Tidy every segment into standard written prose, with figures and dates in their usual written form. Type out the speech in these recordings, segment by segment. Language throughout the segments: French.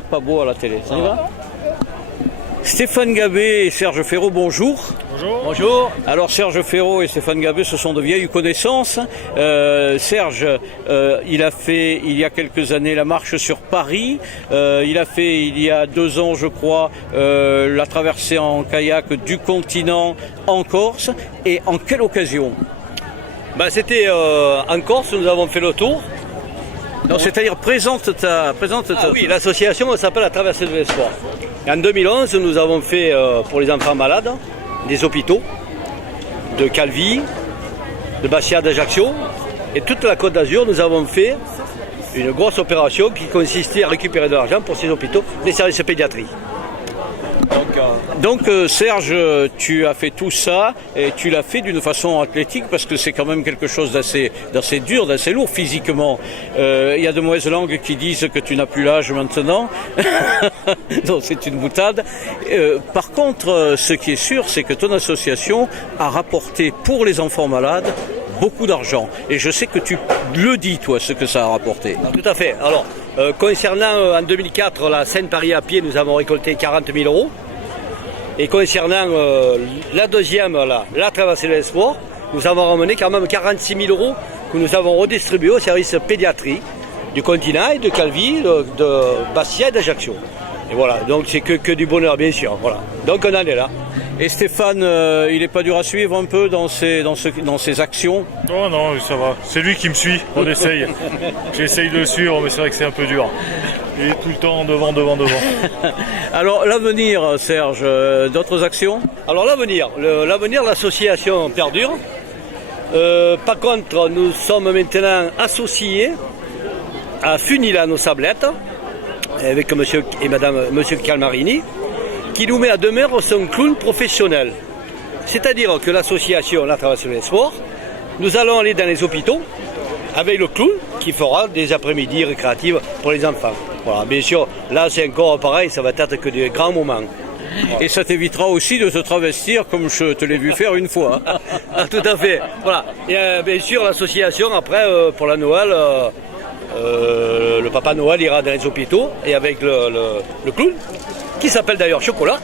c'est pas beau à la télé. Ça y va ? Stéphane Gabet et Serge Ferraud, bonjour. Bonjour. Bonjour. Alors Serge Ferraud et Stéphane Gabet, ce sont de vieilles connaissances. Serge, il a fait il y a quelques années la marche sur Paris. Il a fait il y a 2 ans, je crois, la traversée en kayak du continent en Corse. Et en quelle occasion ? C'était en Corse, nous avons fait le tour. Non, c'est-à-dire présente ta. Oui, l'association s'appelle la Traversée de l'Espoir. En 2011, nous avons fait pour les enfants malades des hôpitaux de Calvi, de Bastia, d'Ajaccio et toute la Côte d'Azur. Nous avons fait une grosse opération qui consistait à récupérer de l'argent pour ces hôpitaux, des services de pédiatrie. Donc Serge, tu as fait tout ça et tu l'as fait d'une façon athlétique parce que c'est quand même quelque chose d'assez dur, d'assez lourd physiquement. Il y a de mauvaises langues qui disent que tu n'as plus l'âge maintenant. Donc c'est une boutade. Par contre, ce qui est sûr, c'est que ton association a rapporté pour les enfants malades beaucoup d'argent. Et je sais que tu le dis, toi, ce que ça a rapporté. Tout à fait. Alors, concernant en 2004 la Seine-Paris à pied, nous avons récolté 40 000 euros. Et concernant la deuxième, la Traversée de l'Espoir, nous avons ramené quand même 46 000 euros que nous avons redistribués au service pédiatrie du continent et de Calvi, de Bastia et d'Ajaccio. Et voilà, donc c'est que du bonheur, bien sûr. Voilà. Donc on en est là. Et Stéphane, il n'est pas dur à suivre un peu dans ses actions ? Oh non, ça va. C'est lui qui me suit, on essaye. J'essaye de le suivre, mais c'est vrai que c'est un peu dur. Il est tout le temps devant. Alors l'avenir, Serge, d'autres actions ? Alors l'avenir, l'association perdure. Par contre, nous sommes maintenant associés à Funilano Sablette, avec monsieur et monsieur Calmarini, qui nous met à demeure son clown professionnel. C'est-à-dire que l'association La Traversée de l'Espoir, nous allons aller dans les hôpitaux avec le clown qui fera des après-midi récréatives pour les enfants. Voilà, bien sûr, là c'est encore pareil, ça va être que des grands moments. Et ça t'évitera aussi de te travestir comme je te l'ai vu faire une fois. Tout à fait. Voilà. Et bien sûr, l'association, après, pour la Noël, le Papa Noël ira dans les hôpitaux et avec le clown, qui s'appelle d'ailleurs Chocolat.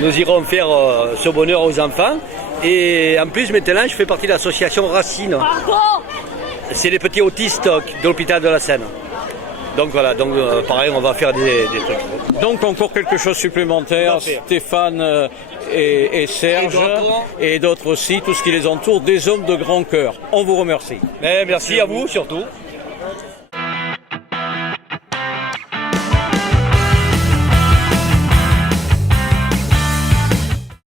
Nous irons faire ce bonheur aux enfants. Et en plus, maintenant, je fais partie de l'association Racine. C'est les petits autistes de l'hôpital de la Seine. Donc voilà, pareil, on va faire des trucs. Donc encore quelque chose supplémentaire, Stéphane et Serge, et d'autres aussi, tout ce qui les entoure, des hommes de grand cœur. On vous remercie. Mais merci à vous surtout.